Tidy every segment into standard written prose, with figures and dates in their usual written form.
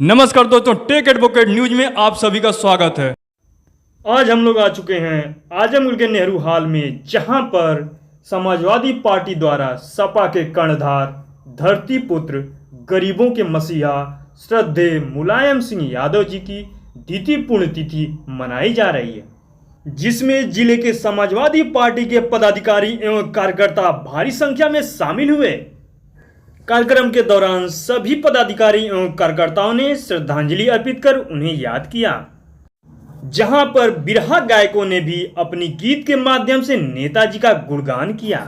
नमस्कार दोस्तों, take advocate news में आप सभी का स्वागत है। आज हम लोग आ चुके हैं आजमगढ़ के नेहरू हॉल में, जहां पर समाजवादी पार्टी द्वारा सपा के कर्णधार, धरती पुत्र, गरीबों के मसीहा, श्रद्धेय मुलायम सिंह यादव जी की द्वितीय पुण्यतिथि मनाई जा रही है, जिसमें जिले के समाजवादी पार्टी के पदाधिकारी एवं कार्यकर्ता भारी संख्या में शामिल हुए। कार्यक्रम के दौरान सभी पदाधिकारी एवं कार्यकर्ताओं ने श्रद्धांजलि अर्पित कर उन्हें याद किया, जहां पर बिरहा गायकों ने भी अपनी गीत के माध्यम से नेताजी का गुणगान किया।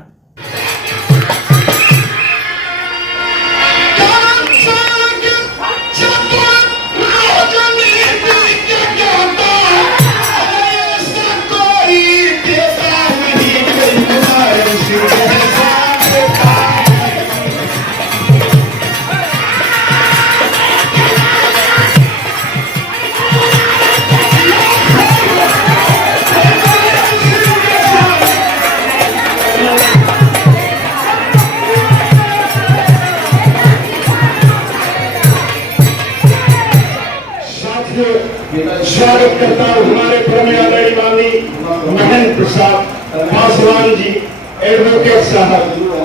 स्वागत करता हूँ हमारे प्रमेय महंत प्रसाद पासवान जी, एडवोकेट साहब,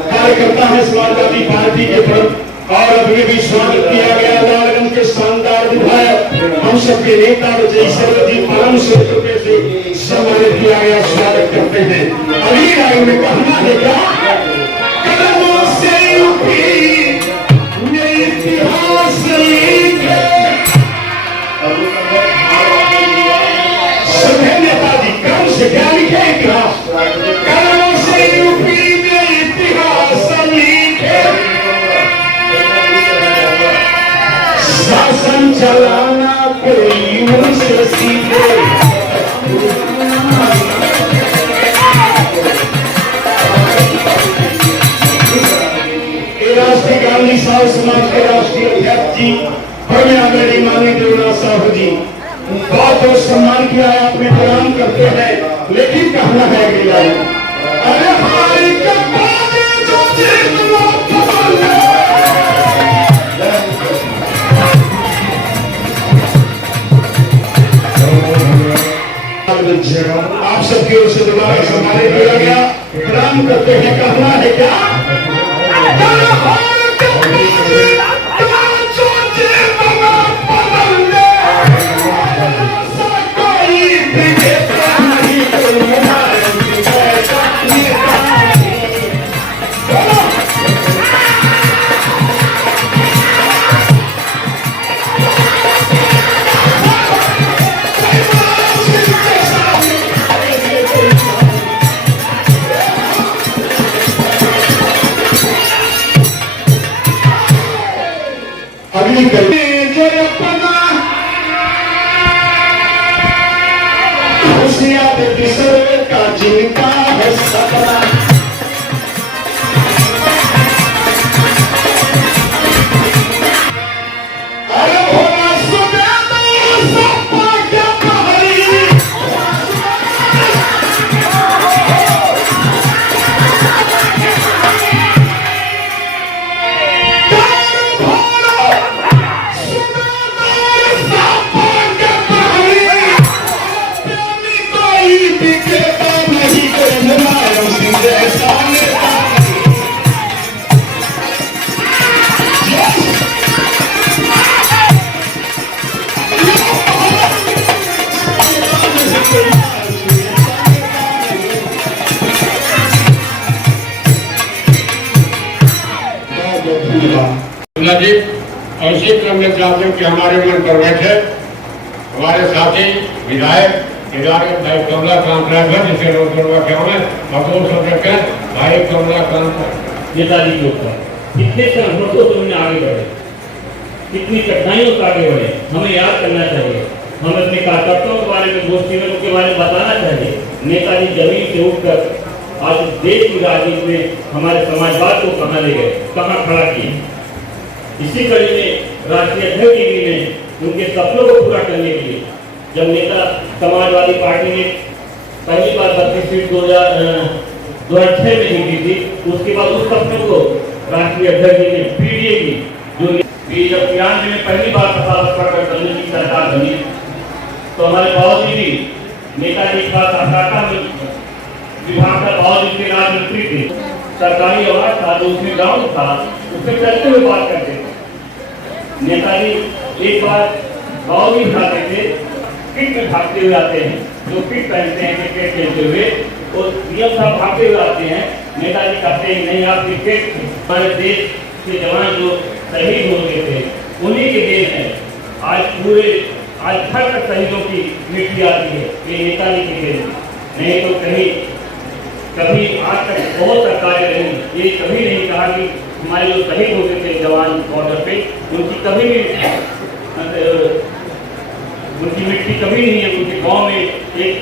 कार्यकर्ता है समाजवादी पार्टी के प्रमुख, और अभी भी स्वागत किया गया लालगंज के शानदार विधायक, हम सबके नेता विजय शरद जी परम रुपये से सम्मानित किया गया। स्वागत करते हैं। अगली लाइन में कहना है क्या, कदमों से इतिहास नेताजी क्रम से क्या लिखे इतिहास, कदमों से यूपी में इतिहास लिखे, शासन चलाना कोई उनसे सीखे। राष्ट्रीय गांधी साहु समाज के राष्ट्रीय अध्यक्ष जी प्रमेय मानी देवनाथ साहू जी, बहुत बहुत सम्मान किया है, आप में प्रणाम करते हैं। लेकिन कहना है कि अरे हमारी आप सबकी ओर से दोबारा सम्मानित किया गया, प्रणाम करते हैं। कहना है क्या, का जिनका है सपना, अरे भोला सुने तो सपा क्या कही, और इसी क्रम में चाहते हैं कि हमारे मन पर बैठे हमारे साथी विधायक भाई कमलाकांत राघव, जिसे लोग भाई कमलाकांत नेताजी के ऊपर कितने संघर्षों से उन्हें आगे बढ़े, कितनी कठिनाइयों से आगे बढ़े, हमें याद करना चाहिए। हमें अपने कार्यकर्ताओं के बारे में, गोष्ठी में उनके बारे में बताना चाहिए। नेताजी जमीन से उठकर आज देश की राजनीति में हमारे समाजवाद को कहाँ ले गए, कहाँ खड़ा किए। इसी कड़ी में राष्ट्रीय अध्यक्ष जी ने उनके सपनों को पूरा करने के लिए, जब नेता समाजवादी पार्टी ने पहली बार 32 सीट 2006 में जीती थी, उसके बाद उस सपने को राष्ट्रीय अध्यक्ष जी ने पीडीए की जो कि जब 93 में पहली बार सपा बसपा गठबंधन की सरकार बनी तो हमारे बाबूजी भी नेताजी का सहकारिता विभाग का बाबूजी के राज मंत्री थे। सरकारी आवाज था जो उसमें ग्राउंड था, उससे चलते हुए बात करते थे। नेताजी एक बार बाबूजी उठाते थे, किट में भागते हुए आते हैं, जो किट पहनते हैं क्रिकेट खेलते हुए, तो सीएम साहब भागते हुए आते हैं। नेताजी कहते हैं नहीं, आप क्रिकेट हमारे देश के जवान जो शहीद हो गए थे उन्हीं के देन है। आज घर तक शहीदों की मिट्टी आती है, ये नेताजी के देन। नहीं तो कहीं कभी आज तक बहुत सरकारें रही, ये कभी नहीं कहा कि हमारे जो शहीद होते थे जवान बॉर्डर पे, उनकी कभी भी उनकी मिट्टी कभी नहीं है। उनके गांव में एक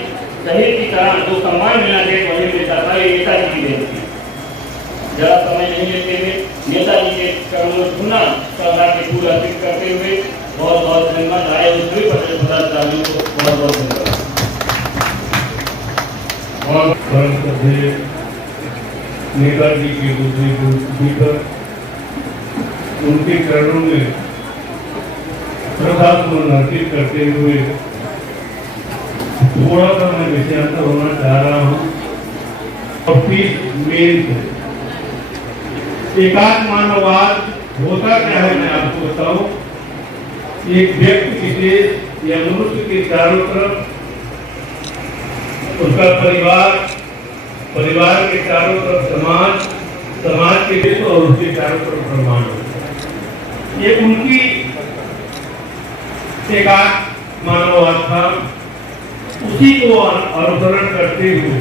शहीद की तरह जो सम्मान मिलना चाहिए वही मिलता था, ये नेताजी की देन थी। जरा समय नहीं लेते हुए नेताजी के चरणों सुना सभा के फूल अर्पित करते हुए बहुत बहुत धन्यवाद। आए हुए सभी पदाधिकारियों को बहुत बहुत धन्यवाद। और परम श्रद्धेय नेताजी की दूसरी पुण्यतिथि पर उनके चरणों में श्रद्धासुमन अर्पित करते हुए थोड़ा सा मैं विषयांतर होना चाह रहा हूँ। और फिर मेन एकात्म मानववाद होता क्या है मैं आपको बताऊं। एक व्यक्ति विशेष या मनुष्य के चारों तरफ उसका परिवार के चारों तरफ समाज के देश और उसके चारों तरफ ब्रह्मांड होता है। ये उनकी एकात्म मानववाद था। उसी को अनुसरण करते हुए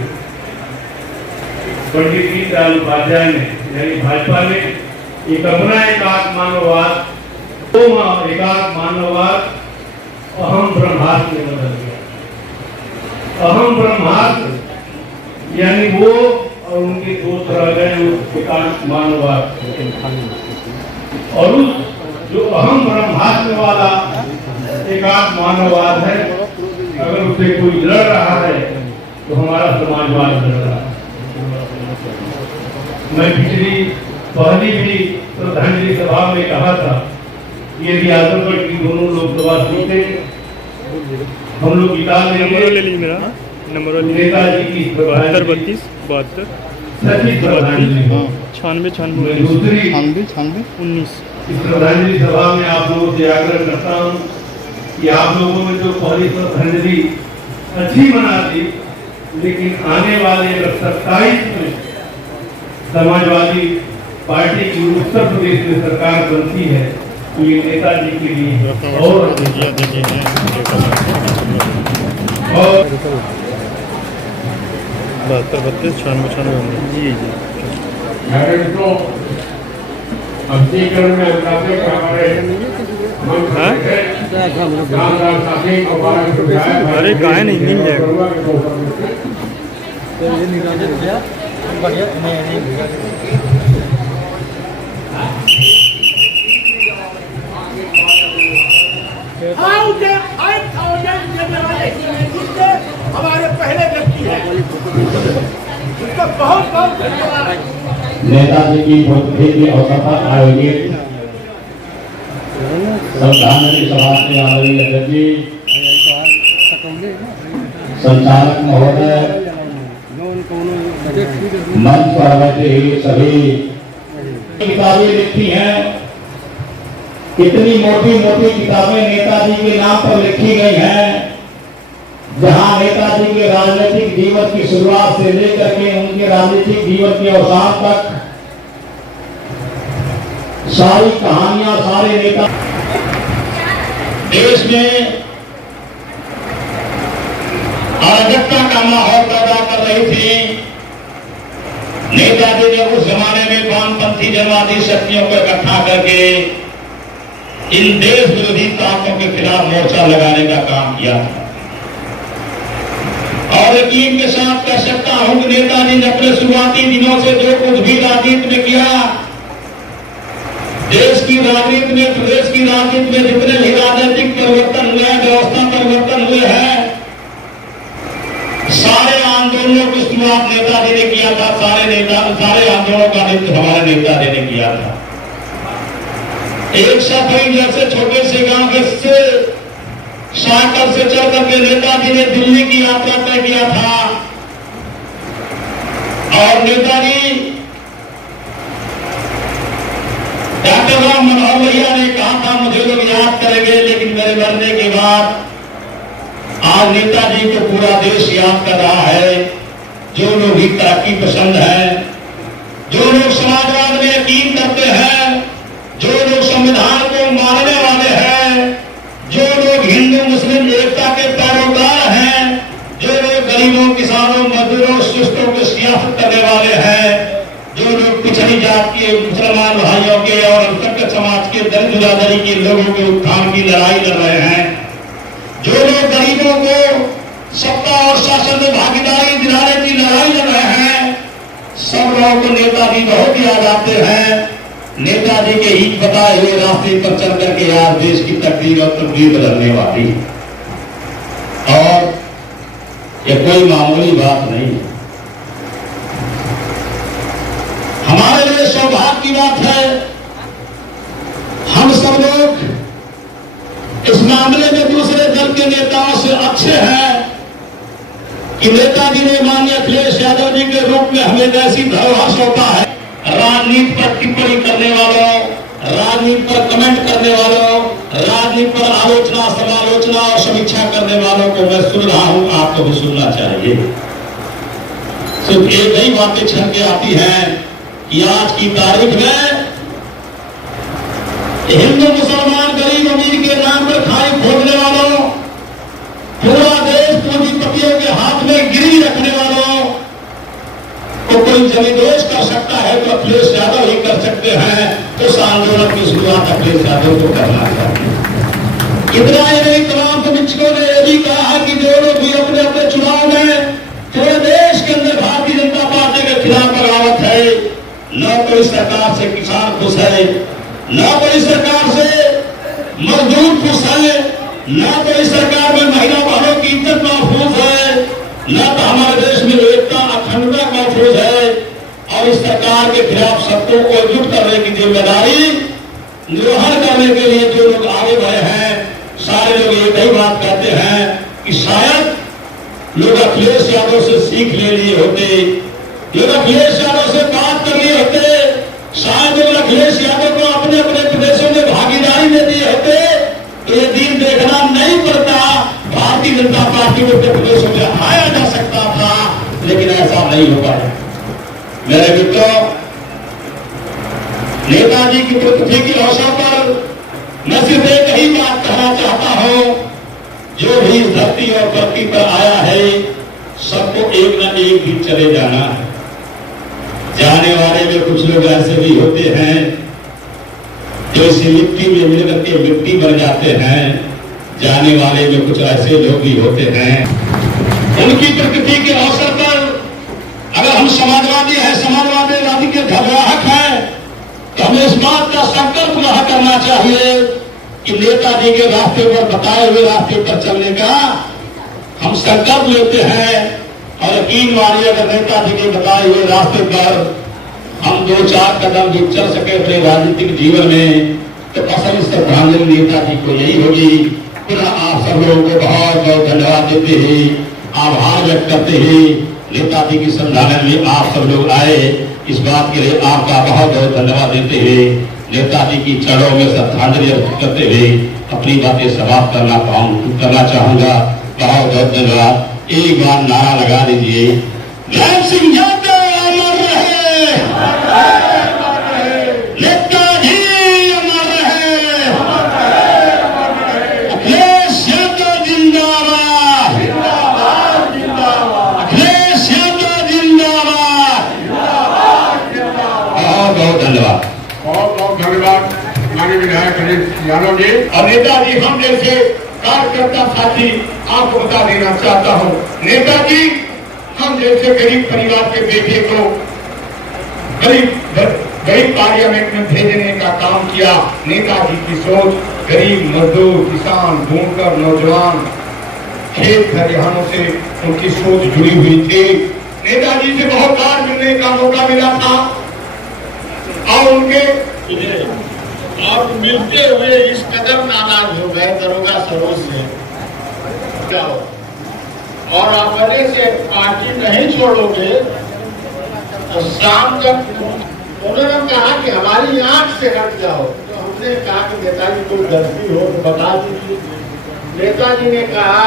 पंडित दीनदयाल उपाध्याय ने यानी भाजपा ने एक अपना एकात्म मानववाद अहम ब्रह्मास्त्र में बदल गया। अहम ब्रह्मास्त्र यानी वो और उनके दोस्त रह गए उस एकात्म मानववाद, और उस जो अहम ब्रह्मास्त्र वाला एकात्म मानववाद है, अगर उससे कोई लड़ रहा है तो हमारा समाजवाद लड़ रहा है। मैं पहली भी श्रद्धांजलि सभा में कहा था, यदि आजमगढ़ की दोनों लोकसभा सीटें हम लोग निकाल लेंगे, नेताजी की 72 सच्ची श्रद्धांजलि 96 दूसरी 19 श्रद्धांजलि सभा में आप लोगों से आग्रह करता हूँ कि आप लोगों ने जो पहली श्रद्धांजलि अच्छी मना दी, लेकिन आने वाले अगर 27 में समाजवादी पार्टी की उत्तर प्रदेश में सरकार बनती है तो ये नेताजी के लिए और 72 96 जी जी। अमलीकरण में हमारे अरे गाय नहीं मिल जाएगा। हमारे पहले व्यक्ति है, उसका बहुत बहुत धन्यवाद। नेताजी की पुण्यतिथि के अवसर पर आयोजित श्रद्धांजलि सभा के आदरणीय अध्यक्ष जी, संचालक महोदय, मंच पर बैठे हुए सभी किताबें लिखी हैं। कितनी मोटी मोटी किताबें नेताजी के नाम पर लिखी गई हैं, जहां नेताजी के राजनीतिक जीवन की शुरुआत से लेकर के उनके राजनीतिक जीवन के अवसान तक सारी कहानियां, सारे नेता देश में अराजकता का माहौल पैदा कर रही थी। नेताजी ने उस जमाने में वामपंथी जनवादी शक्तियों को इकट्ठा करके इन देश विरोधी ताकतों के खिलाफ मोर्चा लगाने का काम किया था। और यकीन के साथ कह सकता हूं कि नेताजी ने अपने शुरुआती दिनों से जो कुछ भी राजनीति में किया, देश की राजनीति में, प्रदेश की राजनीति में जितने भी राजनीतिक परिवर्तन हुए हैं, व्यवस्था परिवर्तन हुए हैं, सारे आंदोलनों की शुरुआत नेताजी ने किया था। सारे आंदोलनों का नेतृत्व हमारे नेताजी ने किया था। एक शब्द हुई, जैसे छोटे से गांव के से साइकिल से चढ़ करके नेताजी ने दिल्ली की यात्रा तय किया था। और नेताजी डॉक्टर राम मनोहर लोहिया ने कहा था मुझे लोग याद करेंगे, लेकिन मेरे मरने के बाद आज नेताजी को पूरा देश याद कर रहा है। जो लोग ही तरक्की पसंद है, जो लोग समाजवाद में यकीन करते हैं, जो लोग संविधान को मानने वाले हैं, जो लोग हिंदू मुस्लिम एकता के पैरोकार हैं, जो लोग गरीबों किसानों मजदूरों सुस्तों की सियासत करने वाले हैं, जो लोग पिछड़ी जात के मुसलमान भाइयों के और अल्पसंख्यक समाज के दलित बिरादरी के लोगों के उत्थान की लड़ाई लड़ रहे हैं, जो लोग गरीबों को सत्ता और शासन में भागीदारी दिलाने की लड़ाई लड़ रहे हैं, सब लोगों को नेताजी बहुत याद आते हैं। नेताजी के ही बताए हुए रास्ते पर चल करके आज देश की तकदीर और तकदीर बदलने वाली। और यह कोई मामूली बात नहीं है, हमारे लिए सौभाग्य की बात है। हम सब लोग इस मामले में दूसरे दल के नेताओं से अच्छे हैं कि नेताजी ने माननीय अखिलेश यादव जी के रूप में हमें ऐसी धरोहर सौंपा है। राजनीति पर टिप्पणी करने वालों, राजनीति पर कमेंट करने वालों, राजनीति पर आलोचना समालोचना और समीक्षा करने वालों को मैं सुन रहा हूं, आपको भी सुनना चाहिए। सिर्फ एक ही बातें छन के आती हैं कि आज की तारीख में हिंदू मुसलमान गरीब अमीर के नाम पर खाई खोदने वालों, पूरा देश पूंजीपतियों के हाथ में गिरवी रखने वालों को कोई जमींदोज कर सकता है तो अखिलेश यादव ही कर सकते हैं। तो उस आंदोलन की शुरुआत अखिलेश यादव को करना चाहिए। इतना ही नहीं, तमाम समीक्षकों ने यह भी कहा है कि जो लोग भी अपने अपने चुनाव में पूरे देश के अंदर भारतीय जनता पार्टी के खिलाफ बगावत है, न तो इस सरकार से किसान खुश है, न तो इस सरकार से मजदूर खुश है, न तो इस सरकार में महिला बहनों की इज्जत महफूज है, न तो हमारे देश में एकता अखंडता महफूज है। और इस सरकार के खिलाफ सबको एकजुट करने की जिम्मेदारी निर्वहन करने के लिए जो लोग आगे बढ़े हैं, सारे लोग एक ही बात कहते हैं कि शायद लोग अखिलेश यादव से सीख ले लिए होते, लोग अखिलेश यादव से बात कर लिए होते, शायद लोग अखिलेश यादव को अपने अपने प्रदेशों में भागीदारी दे दिए होते तो ये दिन देखना नहीं पड़ता, भारतीय जनता पार्टी को उत्तर प्रदेशों में आया जा सकता था, लेकिन ऐसा नहीं हो पाया। मेरे मित्रों, नेताजी की पुण्यतिथि के अवसर पर मैं सिर्फ एक ही बात कहना चाहता हूं, जो भी इस धरती और पृथ्वी पर आया है सबको एक न एक दिन चले जाना है। जाने वाले में कुछ लोग ऐसे भी होते हैं जो इस मिट्टी में मिलकर के मिट्टी बन जाते हैं, जाने वाले में कुछ ऐसे लोग भी होते हैं। उनकी प्रकृति के अवसर पर अगर हम समाजवादी हैं, समाजवादी के धर्मवाहक हैं, तो हमें इस बात का संकल्प ग्रहण करना चाहिए कि नेताजी के रास्ते पर बताए हुए रास्ते पर चलने का हम संकल्प लेते हैं। और यकीन मानिए, अगर नेताजी के बताए हुए रास्ते पर हम 2-4 कदम भी चल सके अपने राजनीतिक जीवन में, तो असली श्रद्धांजलि नेताजी को यही होगी। पुनः आप सब लोगों को बहुत बहुत धन्यवाद देते हैं, आभार व्यक्त करते हैं। नेताजी की श्रद्धांजलि में आप सब लोग आए, इस बात के लिए आपका बहुत बहुत धन्यवाद देते हैं। नेताजी की चरणों में श्रद्धांजलि अर्पित करते हुए अपनी बातें समाप्त करना चाहूंगा। बहुत बहुत धन्यवाद। एक बार नारा लगा दीजिए, भीम सिंह यादव अमर रहे, नेताजी अमर रहे, अखिलेश यादव जिंदाबाद, अखिलेश यादव जिंदाबाद। बहुत बहुत धन्यवाद। बहुत बहुत धन्यवाद माननीय विधायक अखिलेश यादव जी। और नेताजी, हम जैसे कार्यकर्ता साथी आपको बता देना चाहता हूँ, नेताजी हम जैसे गरीब परिवार के बेटे को गरीब पार्लियामेंट में भेजने का काम किया। नेताजी की सोच गरीब मजदूर किसान बुनकर नौजवान खेत खलिहानों से उनकी सोच जुड़ी हुई थी। नेताजी से बहुत बार मिलने का मौका मिला था और उनके और मिलते हुए इस कदर नाराज हो गए दरोगा सरोज से क्या हो, और आप पहले से पार्टी नहीं छोड़ोगे तो शाम तक उन्होंने कहा कि हमारी आंख से हट जाओ। तो हमने कहा कि नेताजी कोई गलती हो तो बता दीजिए। नेताजी ने कहा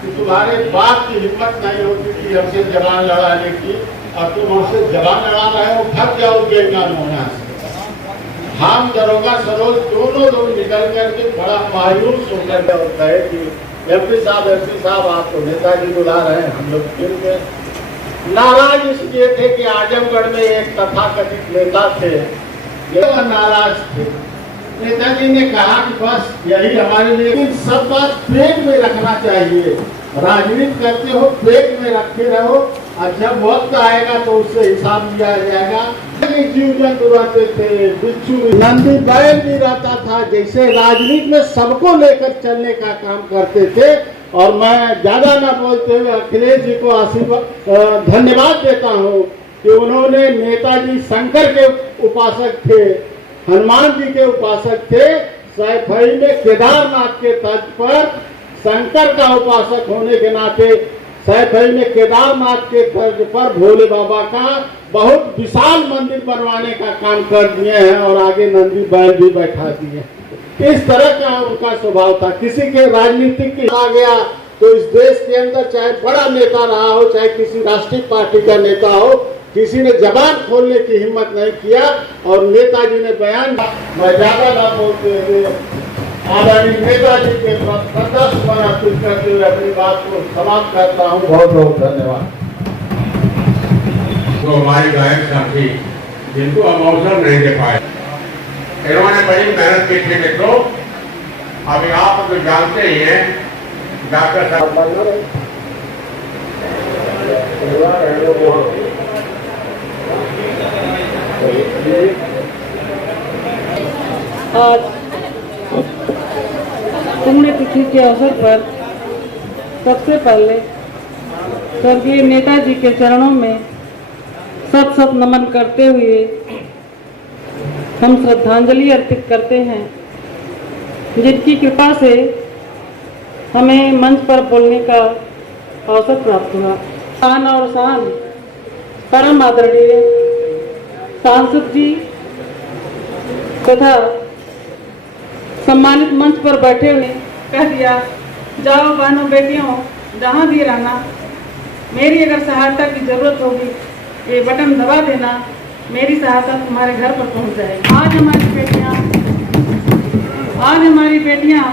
कि तुम्हारे बाप की हिम्मत नहीं होती थी हमसे जबान लड़ाने की, और तुम हमसे जबान लड़ा रहे हो, थक जाओ बेईमान होना से। हम दरोगा सरोज दोनों लोग निकल करके बड़ा मायूस होकर कहे कि एमपी साहब आपको नेताजी बुला रहे हैं। हम लोग फिर गए। नाराज इसलिए थे कि आजमगढ़ में एक तथाकथित नेता थे, ये नाराज थे। नेताजी ने कहा कि बस यही हमारे लिए, लेकिन सब बात पेट में रखना चाहिए। राजनीति करते हो पेट में रखे रहो, और जब वक्त आएगा तो उससे हिसाब लिया जाएगा। जीव जंतु रहते थे, बिच्छू नंदी बैल भी रहता था। जैसे राजनीति में सबको लेकर चलने का काम करते थे। और मैं ज्यादा न बोलते हुए अखिलेश जी को आशीर्वाद धन्यवाद देता हूँ कि उन्होंने, नेताजी शंकर के उपासक थे, हनुमान जी के उपासक थे, सैफई में केदारनाथ के तर्ज पर शंकर का उपासक होने के नाते सैफई में केदारनाथ के तर्ज पर भोले बाबा का बहुत विशाल मंदिर बनवाने का काम कर दिए हैं, और आगे नंदी बैल भी बैठा दिए। इस तरह का उनका स्वभाव था। किसी के राजनीतिक आ गया तो इस देश के अंदर चाहे बड़ा नेता रहा हो, चाहे किसी राष्ट्रीय पार्टी का नेता हो, किसी ने जबान खोलने की हिम्मत नहीं किया। और नेताजी ने बयान, मैं ज्यादा ना बोलते हुए आदरणीय नेताजी के श्रद्धासुमन अर्पित करते हुए अपनी बात को समाप्त करता हूँ। बहुत बहुत धन्यवाद। तो हमारे गायक साथी जिनको हम अवसर नहीं दे पाए, इन्होंने बड़ी मेहनत की थी। मित्रों, अभी आप तो जानते ही हैं, डॉक्टर साहब आज पुण्यतिथि के अवसर पर सबसे पहले स्वर्गीय नेताजी के चरणों में सत सत नमन करते हुए हम श्रद्धांजलि अर्पित करते हैं, जिनकी कृपा से हमें मंच पर बोलने का अवसर प्राप्त हुआ। शान और शान परम आदरणीय सांसद जी तथा सम्मानित मंच पर बैठे हुए कह दिया, जाओ बहनों बेटियों जहाँ भी रहना, मेरी अगर सहायता की जरूरत होगी ये बटन दबा देना, मेरी सहायता तुम्हारे घर पर पहुँच जाएगी। आज हमारी बेटियाँ